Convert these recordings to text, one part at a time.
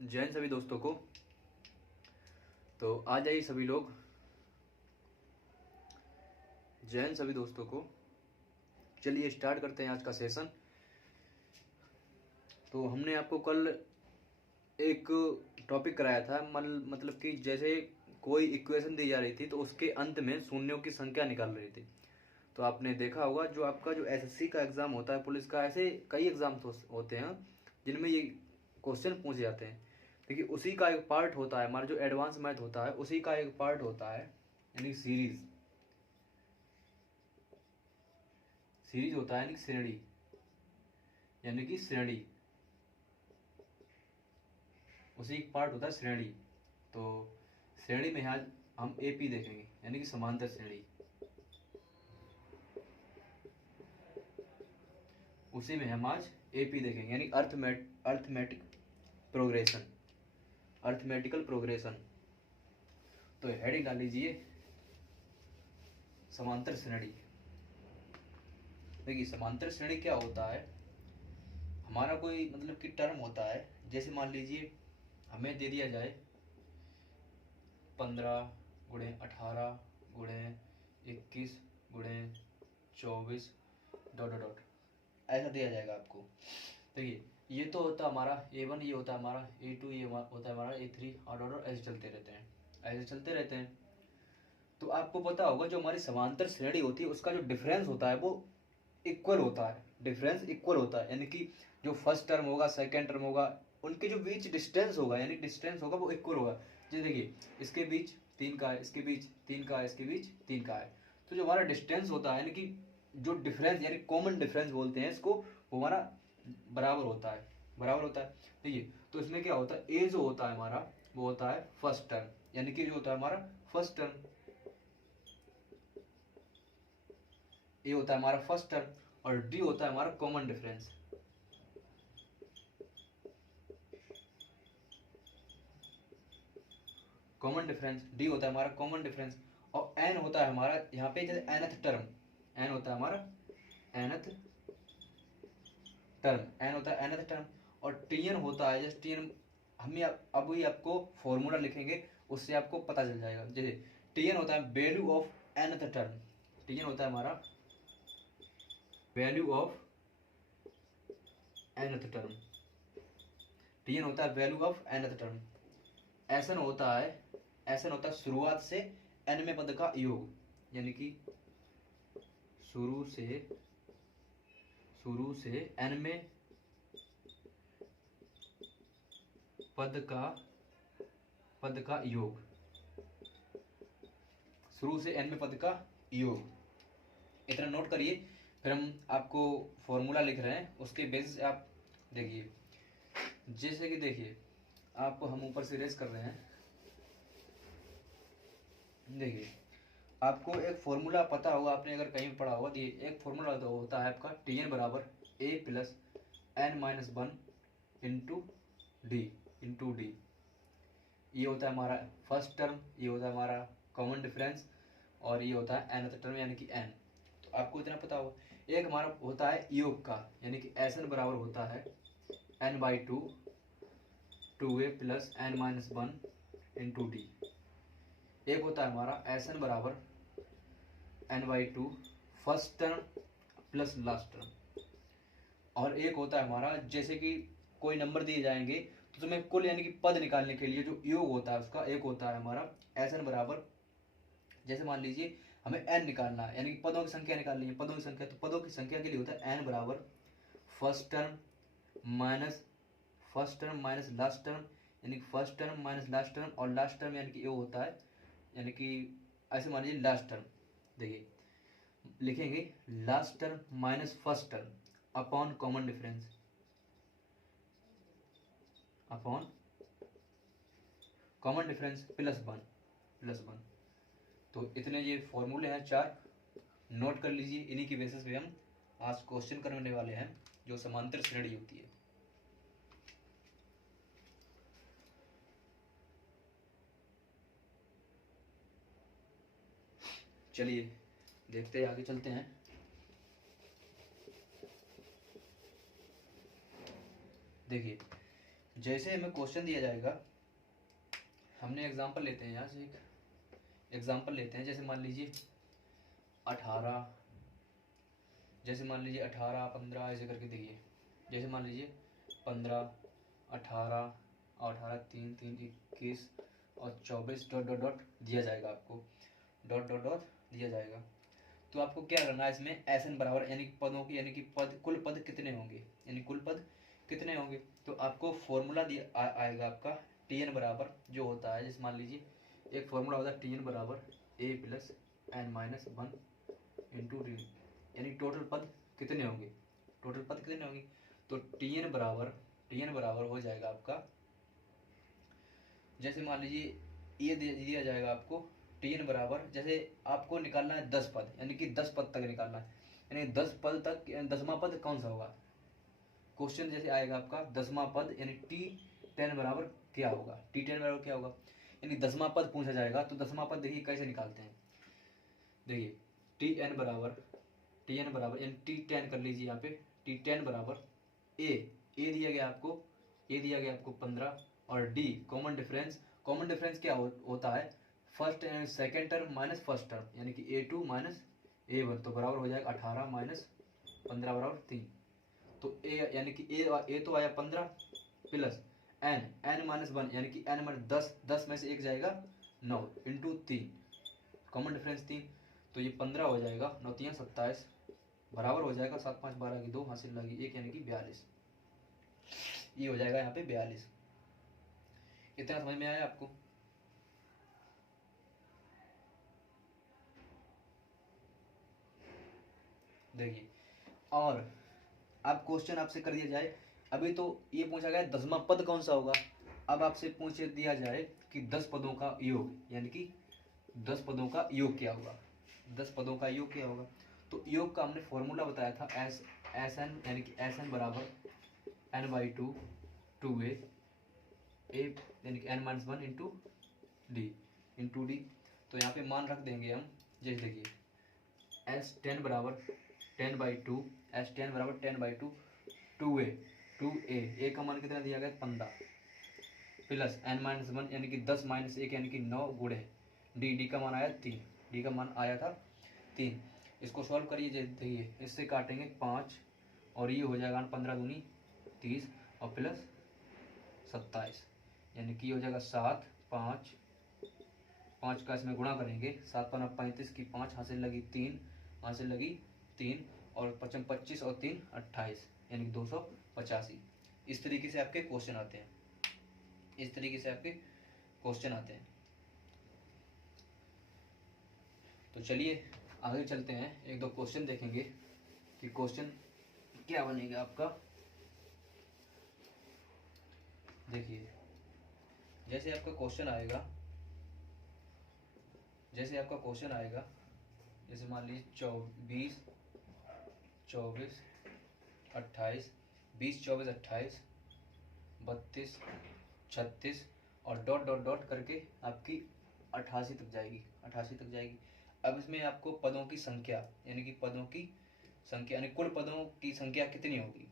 जय हिंद सभी दोस्तों को। तो आ जाइए सभी लोग। जय हिंद सभी दोस्तों को। चलिए स्टार्ट करते हैं आज का सेशन। तो हमने आपको कल एक टॉपिक कराया था, मतलब कि जैसे कोई इक्वेशन दी जा रही थी तो उसके अंत में शून्यों की संख्या निकाल रही थी। तो आपने देखा होगा जो आपका जो एसएससी का एग्ज़ाम होता है, पुलिस का, ऐसे कई एग्ज़ाम होते हैं जिनमें ये क्वेश्चन पूछे जाते हैं। देखिए उसी का एक पार्ट होता है हमारा जो एडवांस मैथ होता है, उसी का एक पार्ट होता है यानी सीरीज। सीरीज होता है यानी श्रेणी, यानी कि श्रेणी, उसी एक पार्ट होता है श्रेणी। तो श्रेणी में आज हम एपी देखेंगे यानी कि समांतर श्रेणी। उसी में हम आज एपी देखेंगे यानी अर्थमेटिक प्रोग्रेशन, अर्थमेटिकल प्रोग्रेशन। तो हेडिंग डाल लीजिए समांतर श्रेणी। देखिए समांतर श्रेणी क्या होता है, हमारा कोई मतलब कि टर्म होता है। जैसे मान लीजिए हमें दे दिया जाए 15 गुणे 18 गुणे 21 गुणे 24 डॉट डॉट डॉट, ऐसा दिया जाएगा आपको। देखिए ये तो होता है हमारा A1, ये होता है हमारा A2, ये होता है हमारा A3 और ऐसे चलते रहते हैं, ऐसे चलते रहते हैं। तो आपको पता होगा जो हमारी समांतर श्रेणी होती है उसका जो डिफरेंस होता है वो इक्वल होता है, डिफरेंस इक्वल होता है। यानी कि जो फर्स्ट टर्म होगा सेकेंड टर्म होगा उनके जो बीच डिस्टेंस होगा, यानी डिस्टेंस होगा वो इक्वल होगा। जैसे देखिए इसके बीच 3 का है, इसके बीच 3 का है, इसके बीच 3 का है। तो जो हमारा डिस्टेंस होता है यानी कि जो डिफरेंस यानी कॉमन डिफरेंस बोलते हैं इसको, वो हमारा बराबर होता है, बराबर होता है। देखिए तो इसमें क्या होता है, ए जो होता है हमारा वो होता है फर्स्ट टर्म, यानी कि जो होता है हमारा फर्स्ट टर्म, ए होता है हमारा फर्स्ट टर्म, और डी होता है हमारा common difference. Common difference D होता है हमारा कॉमन डिफरेंस। और एन होता है हमारा यहाँ पे जैसे एनथ टर्म, एन होता है हमारा एनथ टर्म, एन होता है एनथ टर्म। और टीएन होता है जैसे टीएन, हम अभी आपको फॉर्मूला लिखेंगे उससे आपको पता चल जाएगा। जैसे टीएन होता है value of nth term, TN होता है हमारा value of nth term, TN होता है वैल्यू ऑफ एनथ टर्म। एसन होता है, एसन होता है शुरुआत से एन में पद का योग, यानी कि शुरू से एन में पद का योग, शुरू से एन में पद का योग। इतना नोट करिए, फिर हम आपको फॉर्मूला लिख रहे हैं उसके बेसिस से आप देखिए। जैसे कि देखिए आपको हम ऊपर से रेस कर रहे हैं, देखिए आपको एक फॉर्मूला पता होगा, आपने अगर कहीं पढ़ा होगा तो एक फॉर्मूला होता है आपका टीएन बराबर A plus N minus 1 into D. ये होता है हमारा फर्स्ट टर्म, ये होता है हमारा कॉमन डिफरेंस, और ये होता है nth टर्म यानी कि एन। तो आपको इतना पता होगा। एक हमारा होता है योग का, यानी कि एस एन बराबर होता है N by two A plus N minus 1 into D. एक होता है हमारा एस एन बराबर N by two first term plus last term. और एक होता है हमारा जैसे कि कोई नंबर दिए जाएंगे तो तुम्हें कुल यानी कि पद निकालने के लिए जो योग होता है उसका एक होता है हमारा एस एन बराबर, जैसे मान लीजिए हमें एन निकालना है यानी कि पदों की संख्या निकालनी है, पदों की संख्या, तो पदों की संख्या के लिए होता है एन बराबर first term minus last term, यानी कि first term minus last term, और लास्ट टर्म यानी कि ये होता है यानी कि ऐसे मान लीजिए लास्ट टर्म। देखिए लिखेंगे last term minus first term upon common difference, upon common difference plus one. तो इतने ये फॉर्मूले हैं 4, नोट कर लीजिए। इन्हीं की बेसिस पे हम आज क्वेश्चन करने वाले हैं जो समांतर श्रेणी होती है। चलिए देखते हैं, आगे चलते हैं। देखिए जैसे हमें क्वेश्चन दिया जाएगा, हमने एग्जांपल लेते हैं, यहाँ से एक एग्जांपल लेते हैं। जैसे मान लीजिए 18, जैसे मान लीजिए 18, 15 ऐसे करके देखिए। जैसे मान लीजिए 15, 18 और 18, 3, 3, 21 और 24 डॉट डॉट डॉट दिया जाएगा आपको, डॉट डॉट डॉट दिया जाएगा। तो आपको क्या करना है इसमें, एस एन बराबर यानी पदों की, यानी कि पद, कुल पद कितने होंगे, यानी कुल पद कितने होंगे। तो आपको फॉर्मूला दिया आएगा आपका टी एन बराबर जो होता है, जैसे मान लीजिए एक फॉर्मूला होता है टी एन बराबर A plus N minus one into D, यानी टोटल पद कितने होंगे, टोटल पद कितने होंगे। तो टी एन बराबर हो जाएगा आपका, जैसे मान लीजिए ये दिया जाएगा आपको टी एन बराबर, जैसे आपको निकालना है 10 पद, यानी कि 10 पद तक निकालना है, यानी 10 पद तक 10वां पद कौन सा होगा। क्वेश्चन जैसे आएगा आपका 10वां पद, यानी टी 10 बराबर क्या होगा, टी 10 बराबर क्या होगा, यानी 10वां पद पूछा जाएगा। तो 10वां पद देखिए कैसे निकालते हैं, देखिए टी एन बराबर यानी टी 10 कर लीजिए यहाँ पे, टी 10 बराबर ए दिया गया आपको, ए दिया गया आपको 15 और डी कॉमन डिफरेंस क्या होता है, first and second term minus first term, यानी कि A2 माइनस A1, तो बराबर हो जाएगा 18 माइनस 15 बराबर 3। तो ए यानी कि ए तो आया 15 प्लस एन माइनस 1 यानी कि एन माइनस 10 में से एक जाएगा 9 इंटू 3, कॉमन डिफरेंस 3, तो ये 15 हो जाएगा, 9 3 27 बराबर हो जाएगा 7 5 12 की 2 हासिल लगी 1 यानी कि 42, ये हो जाएगा यहाँ पे 42। इतना समझ में आया आपको। देखिए और अब क्वेश्चन आपसे कर दिया जाए, अभी तो ये पूछा गया 10वां पद कौन सा होगा, अब आपसे पूछ दिया जाए कि 10 पदों का योग, यानी कि 10 पदों का योग क्या होगा, 10 पदों का योग क्या होगा। तो योग का हमने फॉर्मूला बताया था एस एन, यानी कि एस एन बराबर एन बाई टू ए यानी कि एन माइनस 1 इंटू डी। तो यहाँ पे मान रख देंगे हम, जैसे देखिए एस 10 बराबर 10 बाई टू, एस 10 बराबर 10 बाई टू ए का मान कितना दिया गया 15 प्लस एन माइनस 1 यानी कि 10 माइनस 1 यानी कि 9 गुणे डी का मान आया 3, डी का मान आया था 3। इसको सॉल्व करिए, देखिए इससे काटेंगे 5 और ये हो जाएगा 15 दूनी 30 और प्लस 27, यानी कि हो जाएगा 7 5 5 का इसमें गुणा करेंगे, 7 5 35 की 5 हासिल लगी 3 और 55 25 और 3 28 यानी कि 285। इस तरीके से आपके क्वेश्चन आते हैं, इस तरीके से आपके क्वेश्चन आते हैं। तो चलिए आगे चलते हैं, एक दो क्वेश्चन देखेंगे कि क्वेश्चन क्या बनेगा आपका। देखिए जैसे आपका क्वेश्चन आएगा, जैसे मान लीजिए 24 24 28 20 24 28 32 36 और डॉट डॉट डॉट करके आपकी 88 तक जाएगी। अब इसमें आपको पदों की संख्या, यानी कि पदों की संख्या यानी कुल पदों की संख्या कितनी होगी,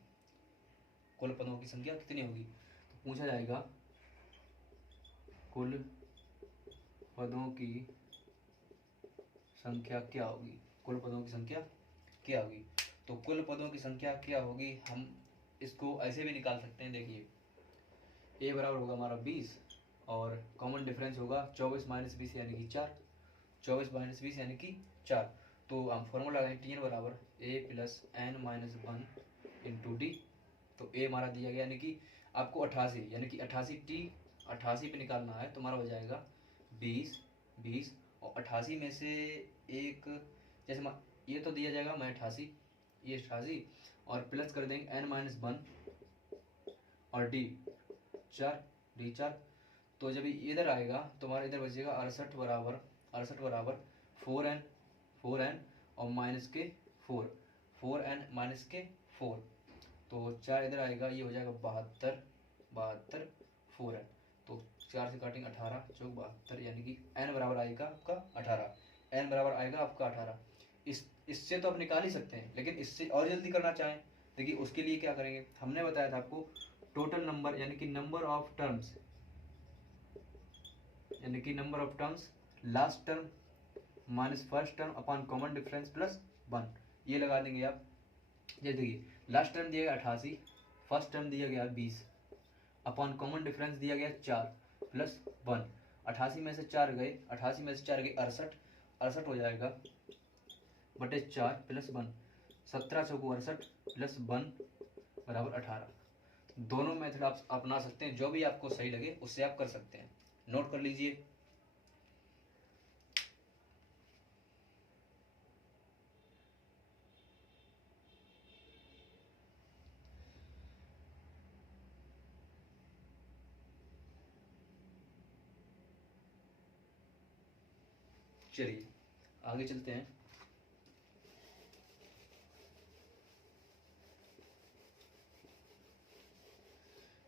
कुल पदों की संख्या कितनी होगी। तो पूछा जाएगा कुल पदों की संख्या क्या होगी, कुल पदों की संख्या क्या होगी। तो कुल पदों की संख्या क्या होगी, हम इसको ऐसे भी निकाल सकते हैं। देखिए ए बराबर होगा हमारा 20 और कॉमन डिफरेंस होगा 24 माइनस 20 यानी कि 4, 24 माइनस 20 यानी कि 4। तो हम फॉर्मूला लगाएंगे टी एन बराबर A plus N minus 1 into D. तो ए हमारा दिया गया, यानी कि आपको 88 यानी कि 88 पे निकालना है, तो हमारा हो जाएगा 20 और 88 में से एक, जैसे ये तो दिया जाएगा मैं 88, ये 88 और प्लस कर देंगे एन माइनस 1 और डी 4। तो जब इधर आएगा तो हमारा इधर बचेगा 68 बराबर 4n और माइनस के 4n माइनस के 4, तो 4 इधर आएगा, ये हो जाएगा 72 4n। तो 4 से काटेंगे 18 चौक 72, यानी कि n बराबर आएगा आपका 18। इससे तो आप निकाल ही सकते हैं, लेकिन इससे और जल्दी करना चाहें, देखिए उसके लिए क्या करेंगे, हमने बताया था आपको टोटल नंबर यानी कि नंबर ऑफ टर्म्स, यानी कि number of terms last term minus first term upon common difference plus 1, ये लगा देंगे आप। ये देखिए लास्ट टर्म दिया गया 88, फर्स्ट टर्म दिया गया 20, अपॉन कॉमन डिफरेंस दिया गया 4 प्लस 1। 88 में से 4 गए, 88 में से 4 गए 68, 68 हो जाएगा बटे 4 प्लस 1, 17 चौको 68 प्लस 1 बराबर 18। दोनों मेथड आप अपना सकते हैं, जो भी आपको सही लगे उससे आप कर सकते हैं, नोट कर लीजिए। चलिए आगे चलते हैं।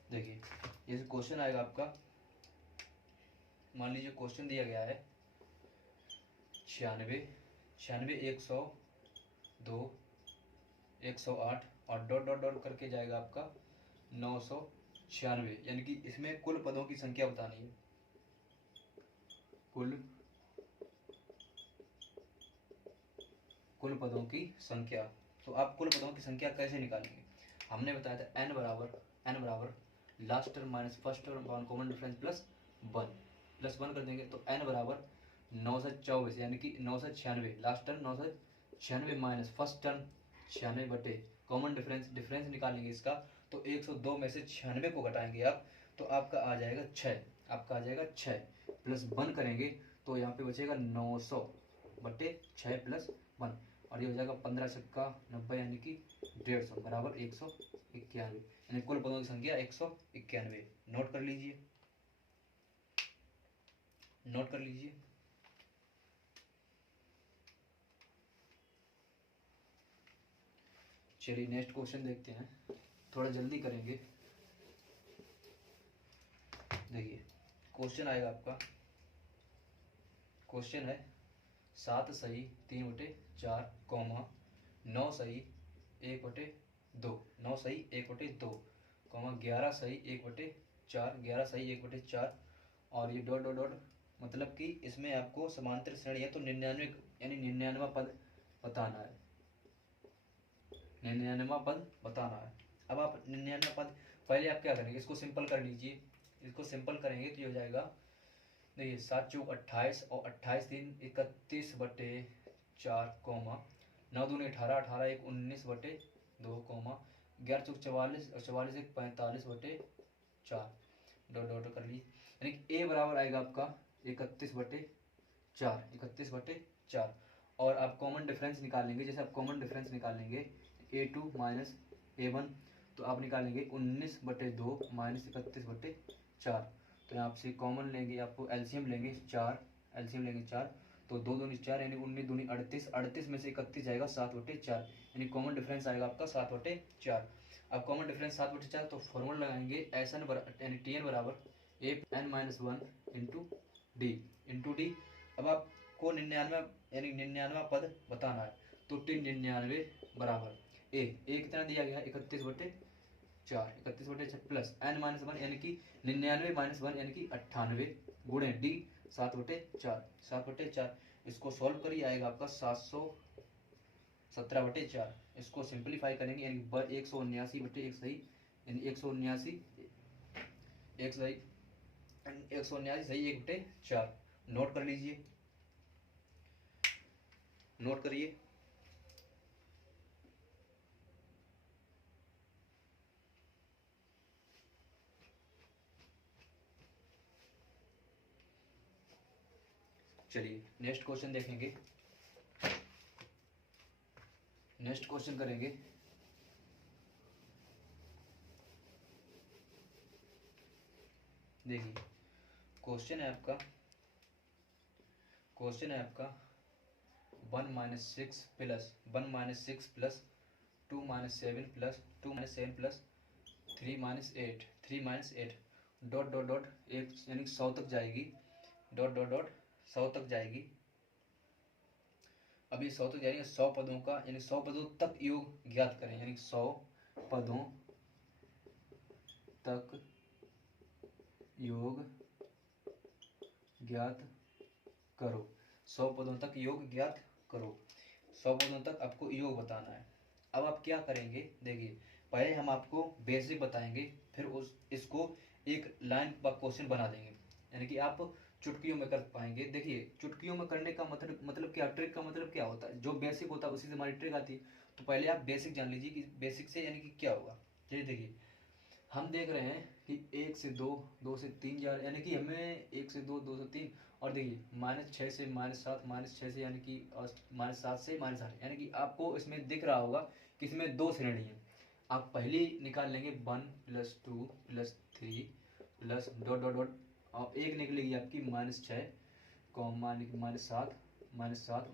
देखिए ये क्वेश्चन आएगा आपका, मान लीजिए क्वेश्चन दिया गया है 96, 102, 108 और डॉट डॉट डॉट करके जाएगा आपका 996, यानी कि इसमें कुल पदों की संख्या बतानी है, कुल पदों की संख्या। तो आप कुल पदों की संख्या कैसे निकालेंगे, हमने बताया था n बराबर last term minus first term upon common difference plus 1 कर देंगे। तो n बराबर 924 यानी कि 996, last term 996 minus first term 96 बटे कॉमन डिफरेंस निकालेंगे इसका। तो 102 में से 96 को घटाएंगे आप, तो आपका आ जाएगा 6 प्लस 1 करेंगे तो यहाँ पे बचेगा 900 बटे 6 प्लस 1, और ये हो जाएगा 15 छक्का 90 यानी कि 150 बराबर 191, यानी कुल पदों की संख्या 191। नोट कर लीजिए, नोट कर लीजिए। चलिए नेक्स्ट क्वेश्चन देखते हैं, थोड़ा जल्दी करेंगे। देखिए क्वेश्चन आएगा आपका, क्वेश्चन है 7 सही 3/4 कॉमा 9 सही 1/2, 9 सही 1/2 कॉमा 11 सही 1/4, 11 सही 1/4, और ये डॉट डॉट डॉट, मतलब कि इसमें आपको समांतर श्रेणी है तो 99 यानी 99वां पद बताना है, 99वां पद बताना है। अब आप 99वां पद, पहले आप क्या करेंगे, इसको सिंपल कर लीजिए। इसको सिंपल करेंगे तो ये हो जाएगा, देखिए 7 चौक 28 और 28 3 31/4 कॉमा 9 दूनी 18, 18 1 19/2 कॉमा 11 चौक 44 और 44 1 45/4 डॉट डॉट कर ली, यानी कि ए बराबर आएगा आपका 31/4, और आप कॉमन डिफरेंस निकालेंगे। जैसे आप कॉमन डिफरेंस निकालेंगे A2 माइनस A1, तो आप निकालेंगे 19/2 माइनस 31/4, तो यहाँ से कॉमन लेंगे, आपको एलसीएम लेंगे 4, एलसीएम लेंगे 4, तो 2 दूनी 4 यानी 19 दूनी 38, 38 में से 31 जाएगा 7/4, यानी कॉमन डिफरेंस आएगा आपका 7/4। अब कॉमन डिफरेंस 7/4, तो फॉर्मूला लगाएंगे एस एन यानी टी एन बराबर a(n-1) इंटू डी। अब आपको 99 यानी 99वां पद बताना है, तो T99 बराबर ए कितना दिया गया 31/4, 31/4 प्लस n-1 यानी कि 99 माइनस 1 यानी कि 98 गुणे डी 7/4, इसको सॉल्व करिए आएगा आपका 717/4। इसको सिंप्लीफाई करेंगे यानी 179/1 सही, यानी 179 सही 179 नोट कर लीजिए, नोट करिए। चलिए नेक्स्ट क्वेश्चन देखेंगे, नेक्स्ट क्वेश्चन करेंगे। देखिए क्वेश्चन है आपका 1 - 6 plus 2 - 7 plus 3 - 8 dot dot dot एक यानी 100 तक जाएगी, डॉट डॉट डॉट 100 तक जाएगी। अब ये 100 तक जाएगी, 100 पदों का यानी 100 पदों तक योग ज्ञात करें, यानी 100 पदों तक योग ज्ञात करो। 100 पदों तक योग ज्ञात करो। 100 पदों तक आपको योग बताना है। अब आप क्या करेंगे, देखिए पहले हम आपको बेसिक बताएंगे, फिर इसको एक लाइन का क्वेश्चन बना देंगे, यानी कि आप चुटकियों में कर पाएंगे। देखिए चुटकियों में करने का मतलब क्या, ट्रिक का मतलब क्या होता है, जो बेसिक होता है उसी से हमारी ट्रिक आती है। तो पहले आप बेसिक जान लीजिए कि बेसिक से यानी कि क्या होगा। चलिए देखिए, हम देख रहे हैं कि 1 से 2, 2 से 3 जा रहे, यानी कि हमें 1 से 2, 2 से 3, और देखिए -6 से -7, -6 से यानी कि -7 से -8, यानी कि आपको इसमें दिख रहा होगा कि इसमें 2 श्रेणी है। आप पहली निकाल लेंगे 1 + 2 + 3 प्लस डॉट डॉट डॉट, और एक निकलेगी आपकी -6, -7,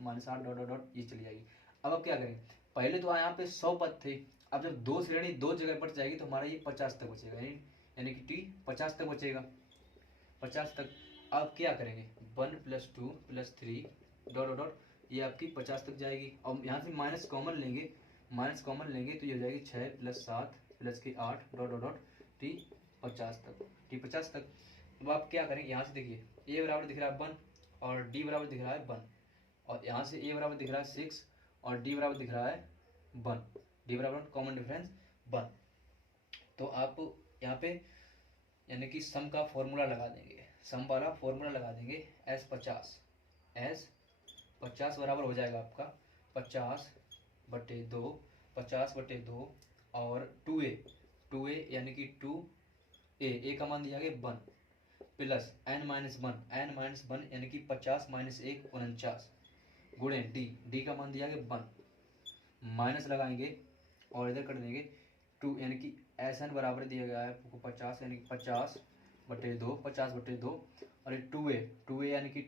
-8 डॉट डॉट डॉट, ये चली जाएगी। अब आप क्या करेंगे, पहले तो यहाँ पे 100 पद थे, अब जब 2 श्रेणी 2 जगह बच जाएगी तो हमारा ये 50 तक बचेगा, यानी कि टी 50 तक बचेगा, 50 तक। अब क्या करेंगे, 1 + 2 + 3 डॉट डॉट डॉट, ये आपकी 50 तक जाएगी। और यहाँ से माइनस कॉमन लेंगे, तो ये हो जाएगी 6 + 7 + 8 डॉट डॉट डॉट, टी 50 तक, टी 50 तक। अब आप क्या करेंगे, यहाँ से देखिए ए बराबर दिख रहा है 1 और डी बराबर दिख रहा है 1, और यहाँ से ए बराबर दिख रहा है 6 और डी बराबर दिख रहा है 1, डी बराबर कॉमन डिफरेंस 1। तो आप यहाँ पे यानी कि सम का फॉर्मूला लगा देंगे, सम वाला फॉर्मूला लगा देंगे, एस 50 बराबर हो जाएगा आपका 50/2, 50/2 और 2a यानी कि 2a का मान दिया गया 1 प्लस n-1 यानी कि 50 - 1 49 गुणे डी का मान दिया गया 1, माइनस लगाएंगे और इधर कर देंगे 2, यानी कि SN बराबर दिया गया है आपको 50, यानी कि 50/2 और ये 2a यानी कि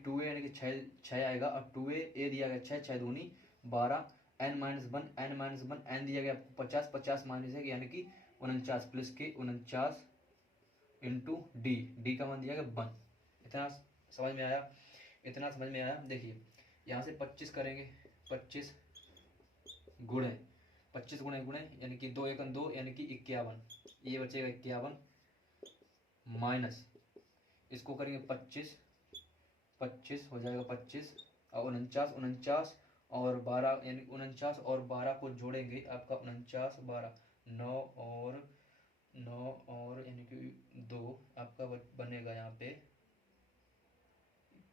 6 आएगा, और 2a दिया गया 6, 6 दूनी 12, n-1 n दिया गया आपको 50, 50 - 1 यानी कि 49 प्लस के 49 इंटू डी का मान दिया गया 1। इतना समझ में आया, इतना समझ में आया। देखिए यहाँ से 25 करेंगे, 25 गुणे यानी कि 2 × 2 यानी कि 51, ये बचेगा 51, माइनस इसको करेंगे 25 हो जाएगा 25 और 49 और 12 यानी 49 और 12 को जोड़ेंगे, आपका 49 12 9 और यानी कि 2 आपका बनेगा यहाँ पे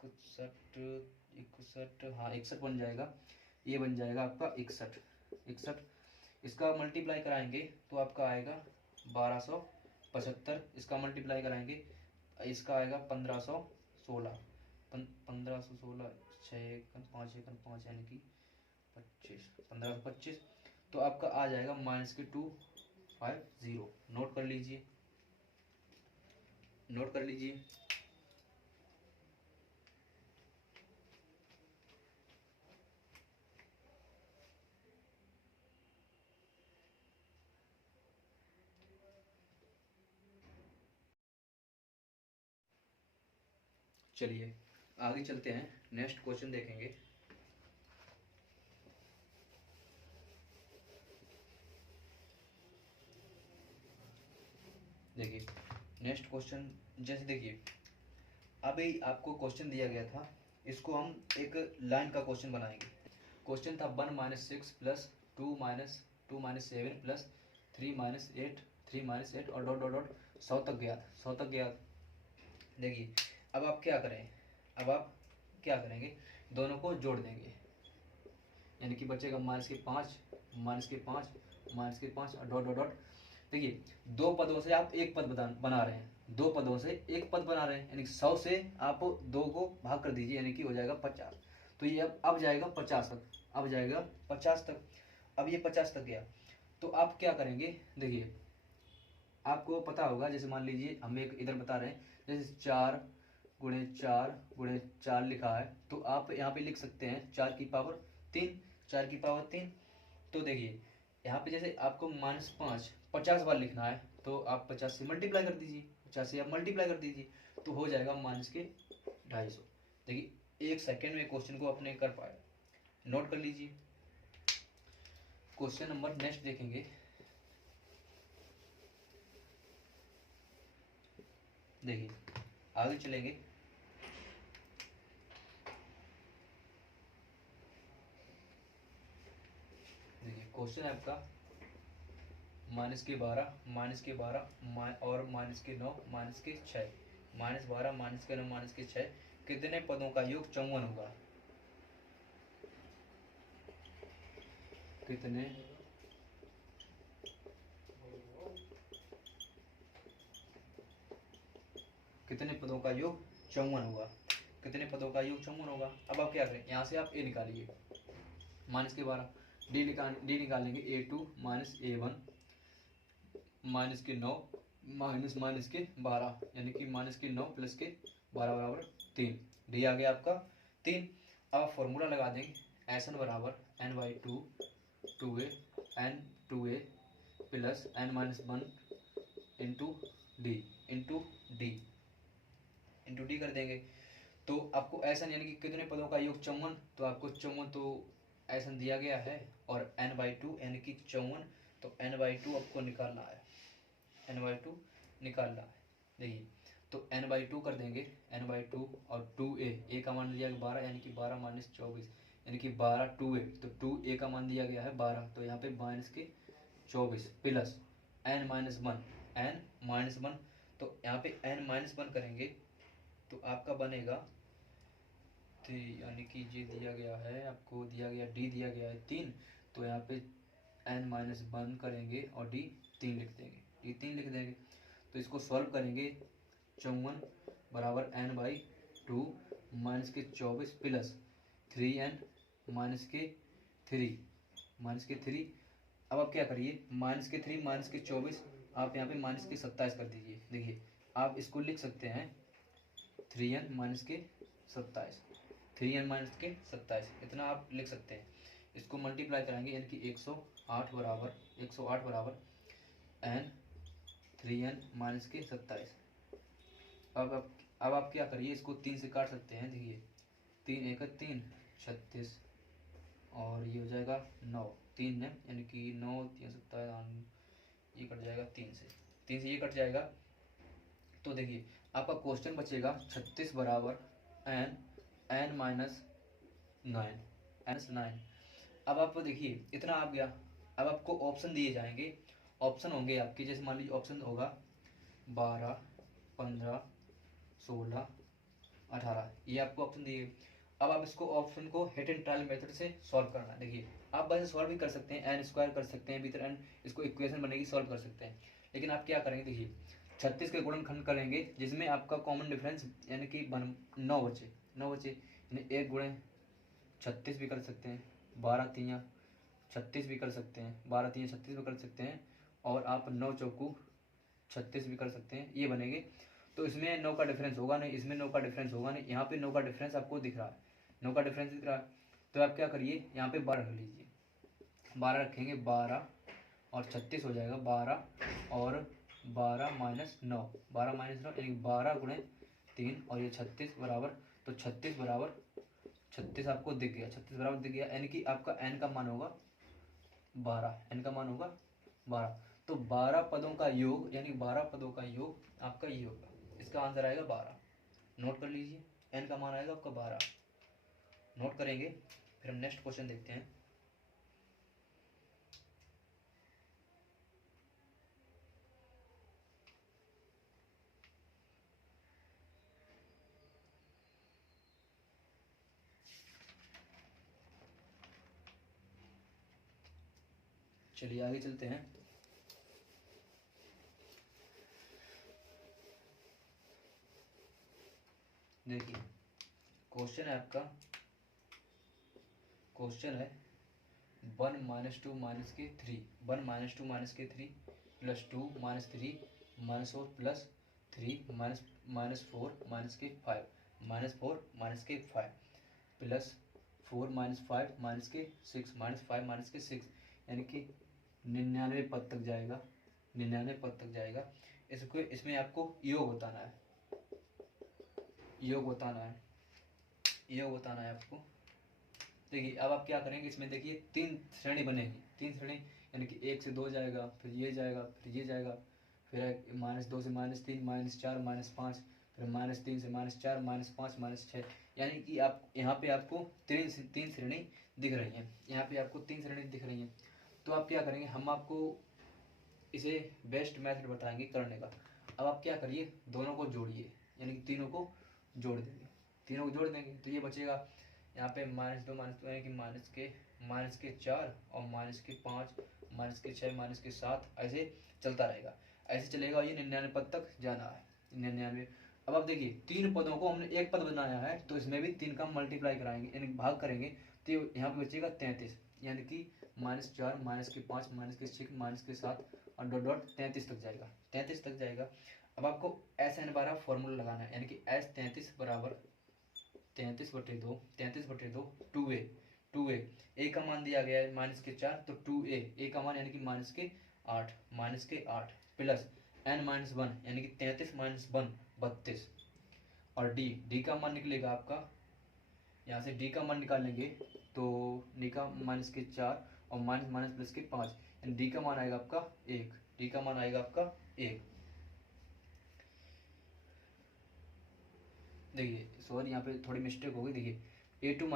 61, हाँ 61 बन जाएगा, ये बन जाएगा आपका 61। इसका मल्टीप्लाई कराएंगे तो आपका आएगा 1275, इसका मल्टीप्लाई कराएंगे इसका आएगा 1516, 1516, 6 5 5 यानी कि 25, 1525। तो आपका आ जाएगा -250। नोट कर लीजिए, नोट कर लीजिए। चलिए आगे चलते हैं, नेक्स्ट क्वेश्चन देखेंगे। देखिए नेक्स्ट क्वेश्चन, जैसे देखिए अभी आपको क्वेश्चन दिया गया था, इसको हम एक लाइन का क्वेश्चन बनाएंगे। क्वेश्चन था 1 - 6 + 2 - 7 + 3 - 8 और डॉट डॉट डॉट 100 तक गया। देखिए अब आप क्या करेंगे, दोनों को जोड़ देंगे, यानी कि बचेगा -5 और डॉट डॉट डॉट। देखिए 2 पदों से आप एक पद बना रहे हैं, 2 पदों से एक पद बना रहे हैं, यानी 100 से आप 2 को भाग कर दीजिए, यानी कि हो जाएगा 50। तो ये अब जाएगा 50 तक, अब ये 50 तक गया। तो आप क्या करेंगे, देखिए आपको पता होगा, जैसे मान लीजिए हम एक इधर बता रहे हैं, जैसे 4 × 4 लिखा है, तो आप यहाँ पे लिख सकते हैं 4 की पावर 3। तो देखिए यहाँ पे जैसे आपको -5 50 बार लिखना है, तो आप 50 से मल्टीप्लाई कर दीजिए, 50 से आप मल्टीप्लाई कर दीजिए, तो हो जाएगा -250। देखिए 1 सेकेंड में क्वेश्चन को अपने कर पाए। नोट कर लीजिए। क्वेश्चन नंबर नेक्स्ट देखेंगे। देखिए आगे चलेंगे। देखिए क्वेश्चन है आपका -12 और -9 -6 -12 -9 -6 कितने पदों का योग 54 होगा? कितने पदों का योग 54 होगा? कितने पदों का योग 54 होगा? अब आप क्या करें, यहाँ से आप ए निकालिए, -12 डी निकालेंगे, A2 -A1 -9 -12 यानी कि -9 + के 12 बराबर 3, डी आ गया आपका 3। अब आप फॉर्मूला लगा देंगे, SN बराबर n/2 2a n 2a plus n-1 into D कर देंगे। तो आपको SN यानी कि कितने पदों का योग 54, तो आपको 54 तो SN दिया गया है, और n/2 यानी कि 54, तो n/2 आपको निकालना है, n/2 निकालना है। देखिए तो n/2 कर देंगे, n/2 और 2a का मान दिया 12 यानी कि 12 - 24 यानी कि 12 2a, तो 2a का मान दिया गया है 12, तो यहाँ पे -24 प्लस n-1 तो यहाँ पे n-1 करेंगे तो आपका बनेगा, तो यानी कि ये दिया गया है आपको, दिया गया डी दिया गया है 3, तो यहाँ पे n-1 करेंगे और डी 3 लिख देंगे, डी 3 लिख देंगे। तो इसको सॉल्व करेंगे, 54 बराबर n/2 -24 प्लस 3n -3 अब आप क्या करिए, -3 -24 आप यहाँ पे -27 कर दीजिए। देखिए आप इसको लिख सकते हैं 3n -27, 3n -27 इतना आप लिख सकते हैं। इसको मल्टीप्लाई कराएंगे यानी कि 108 बराबर n 3n -27। अब आप क्या करिए, इसको 3 से काट सकते हैं। देखिए 3 × 3 36 और ये हो जाएगा 9, 3 है यानी कि 9 3 27, ये कट जाएगा 3 से ये कट जाएगा। तो देखिए आपका क्वेश्चन बचेगा 36 बराबर n-9। अब आप देखिए इतना आ गया। अब आपको ऑप्शन दिए जाएंगे, ऑप्शन होंगे आपके, जैसे मान लीजिए ऑप्शन होगा 12 15 16 18, ये आपको ऑप्शन दिए। अब आप इसको ऑप्शन को हिट एंड ट्रायल मेथड से सॉल्व करना है। देखिए आप वैसे सॉल्व भी कर सकते हैं, n² कर सकते हैं, भीतर n इसको इक्वेशन बनेगी, सॉल्व कर सकते हैं। लेकिन आप क्या करेंगे, देखिए 36 के गुणनखंड करेंगे जिसमें आपका कॉमन डिफरेंस यानी कि 9 बचे, यानी 1 × 36 भी कर सकते हैं, 12 3 36 भी कर सकते हैं, 12 3 36 भी कर सकते हैं, और आप 9 चौकू 36 भी कर सकते हैं, ये बनेंगे। तो इसमें 9 का डिफरेंस होगा नहीं, इसमें 9 का डिफरेंस होगा नहीं, यहाँ पे 9 का डिफरेंस आपको दिख रहा है, 9 का डिफरेंस दिख रहा है। तो आप क्या करिए, यहाँ पे 12 रख लीजिए, 12 रखेंगे, 12 और 36 हो जाएगा, 12 और 12 -9, 12 -9 यानी 12 × 3 और ये 36 बराबर, तो 36 बराबर 36 आपको दिख गया, 36 बराबर दिख गया, यानी कि आपका n का मान होगा 12, n का मान होगा 12। तो 12 पदों का योग यानी 12 पदों का योग आपका ये होगा, इसका आंसर आएगा 12। नोट कर लीजिए, n का मान आएगा आपका 12, नोट करेंगे। फिर हम नेक्स्ट क्वेश्चन देखते हैं। चलिए आगे चलते हैं। देखिए क्वेश्चन है आपका, क्वेश्चन है 1 - 2 - 3 1 - 2 - 3 प्लस 2 - 3 -4 प्लस 3 -4 -4 - 5 -4 - 5 प्लस 4 - 5 -6 -5 -6 यानी कि 99 पद तक जाएगा, 99 पद तक जाएगा। इसको इसमें आपको योग बताना है, योग बताना है आपको। देखिए अब आप क्या करेंगे, इसमें देखिए 3 श्रेणी बनेगी, 3 श्रेणी यानी कि 1 से 2 जाएगा, फिर ये जाएगा, फिर ये जाएगा, फिर -2 से -3, -4, -5, फिर -3 से -4, -5, -6। यानी कि आप यहाँ पे आपको तीन श्रेणी दिख रही हैं, यहाँ पे आपको 3 श्रेणी दिख रही हैं। तो आप क्या करेंगे, हम आपको इसे बेस्ट मेथड बताएंगे करने का। अब आप क्या करिए, दोनों को जोड़िए, यानी कि तीनों को जोड़ देंगे, तीनों को जोड़ देंगे तो ये बचेगा यहाँ पे -2 -2 यानी कि -4 और -5, -6, -7, ऐसे चलता रहेगा, ऐसे चलेगा। ये 99 पद तक जाना है, 99। अब आप देखिए 3 पदों को हमने एक पद बनाया है, तो इसमें भी 3 का मल्टीप्लाई कराएंगे यानी भाग करेंगे, तो यहाँ पे बचेगा 33, यानी कि -4, -5, -6, -7 और डॉट 33 तक जाएगा, 33 तक जाएगा। अब आपको SN बारह फॉर्मूला लगाना है, यानी कि S33 बराबर 33/2, 33/2 2a a का मान दिया गया है -4, तो 2a का मान यानी कि -8 प्लस n-1 यानी कि 33 - 1 32, और d का मान निकलेगा आपका, यहाँ से d का मान निकालेंगे तो d का -4 और माइनस प्लस के 5, यानी d का मान आएगा आपका 1, d का मान आएगा आपका 1। देखिए सॉरी यहाँ पे थोड़ी मिस्टेक हो गई, देखिए a2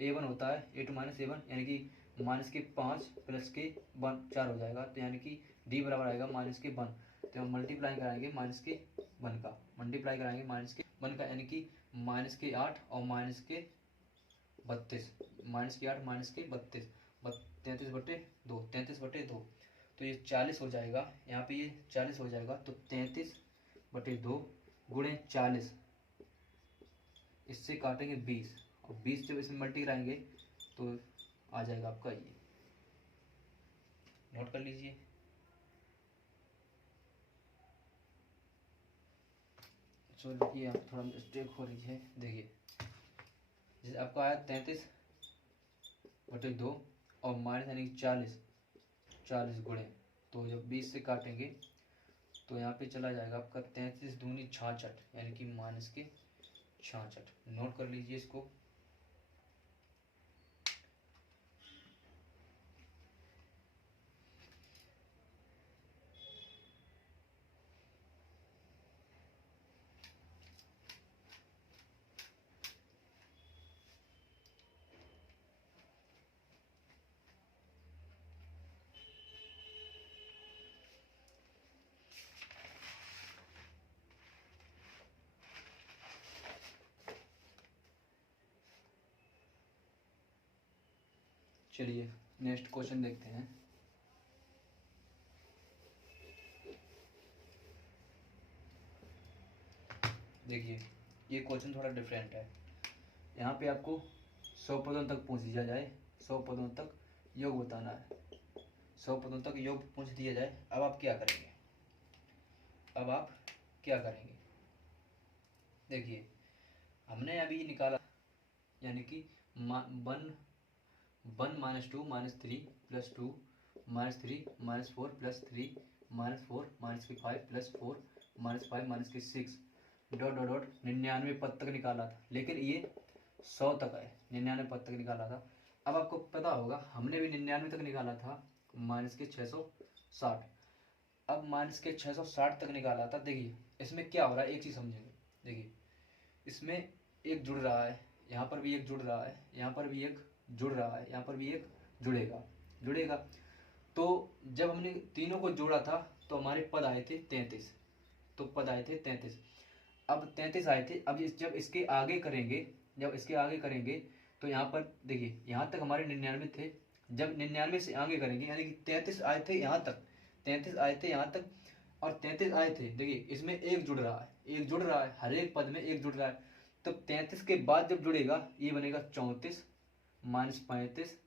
-a1 होता है, a2 -a1 यानी कि -5 प्लस के 1 4 हो जाएगा, तो यानी कि d बराबर आएगा -1। तो हम मल्टीप्लाई कराएंगे -1 का, मल्टीप्लाई कराएंगे -1 का, यानी कि -8 और -32, -8 -32, 33/2, 33/2, तो ये 40 हो जाएगा, यहाँ पे ये 40 हो जाएगा, तो 33/2 गुणे 40, इससे काटेंगे 20, और 20 जब इसमें मल्टी कराएंगे तो आ जाएगा आपका ये, नोट कर लीजिए। सो देखिए आप थोड़ा मिस्टेक हो रही है, देखिए जैसे आपका आया 33/2 और माइनस यानी 40 गुणे, तो जब 20 से काटेंगे तो यहाँ पे चला जाएगा आपका 33 दूनी 66, यानी कि -66। नोट कर लीजिए इसको। चलिए नेक्स्ट क्वेश्चन देखते हैं। देखिए ये क्वेश्चन थोड़ा डिफरेंट है, यहाँ पे आपको 100 पदों तक पूछ दिया जाए, 100 पदों तक योग बताना है, 100 पदों तक योग पूछ दिया जाए। अब आप क्या करेंगे, देखिए हमने अभी निकाला, यानी कि 1 -2 -3 + 2 -3 -4 + 3 -4 -5 + 4 -5 -6 डॉट डॉट डॉट 99 पद तक निकाला था, लेकिन ये 100 तक है, 99 पद तक निकाला था। अब आपको पता होगा हमने भी 99 तक निकाला था -660, अब -660 तक निकाला था। देखिए इसमें क्या हो रहा है, एक चीज़ समझेंगे, देखिए इसमें एक जुड़ रहा है, यहाँ पर भी एक जुड़ रहा है, यहाँ पर भी एक जुड़ रहा है, यहाँ पर भी एक जुड़ेगा। तो जब हमने तीनों को जोड़ा था तो हमारे पद आए थे 33, तो पद आए थे 33, अब 33 आए थे। अब जब इसके आगे करेंगे तो यहाँ पर देखिए यहाँ तक हमारे 99 थे, जब 99 से आगे करेंगे यानी कि 33 आए थे यहाँ तक, 33 आए थे यहाँ तक और 33 आए थे, देखिए इसमें एक जुड़ रहा है, हर एक पद में एक जुड़ रहा है। तो 33 के बाद जब जुड़ेगा ये बनेगा 34 -35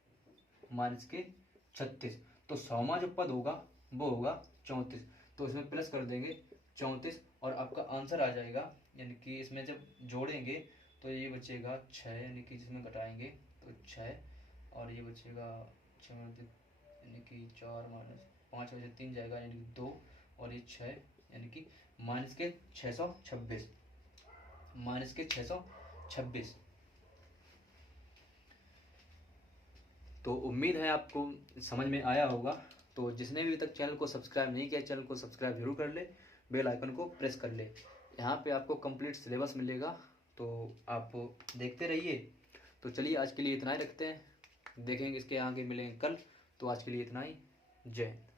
-36, तो 100वां जो पद होगा वो होगा 34, तो इसमें प्लस कर देंगे 34 और आपका आंसर आ जाएगा। यानी कि इसमें जब जोड़ेंगे तो ये बचेगा 6, यानी कि जिसमें घटाएंगे तो 6, और ये बचेगा 6 यानी कि 4 -5 में से 3 जाएगा यानी कि 2, और ये 6 यानी कि -626। तो उम्मीद है आपको समझ में आया होगा। तो जिसने भी अभी तक चैनल को सब्सक्राइब नहीं किया, चैनल को सब्सक्राइब जरूर कर ले, बेल आइकन को प्रेस कर ले। यहाँ पे आपको कंप्लीट सिलेबस मिलेगा, तो आप देखते रहिए। तो चलिए आज के लिए इतना ही रखते हैं, देखेंगे इसके आगे मिलेंगे कल। तो आज के लिए इतना ही, जय हिंद।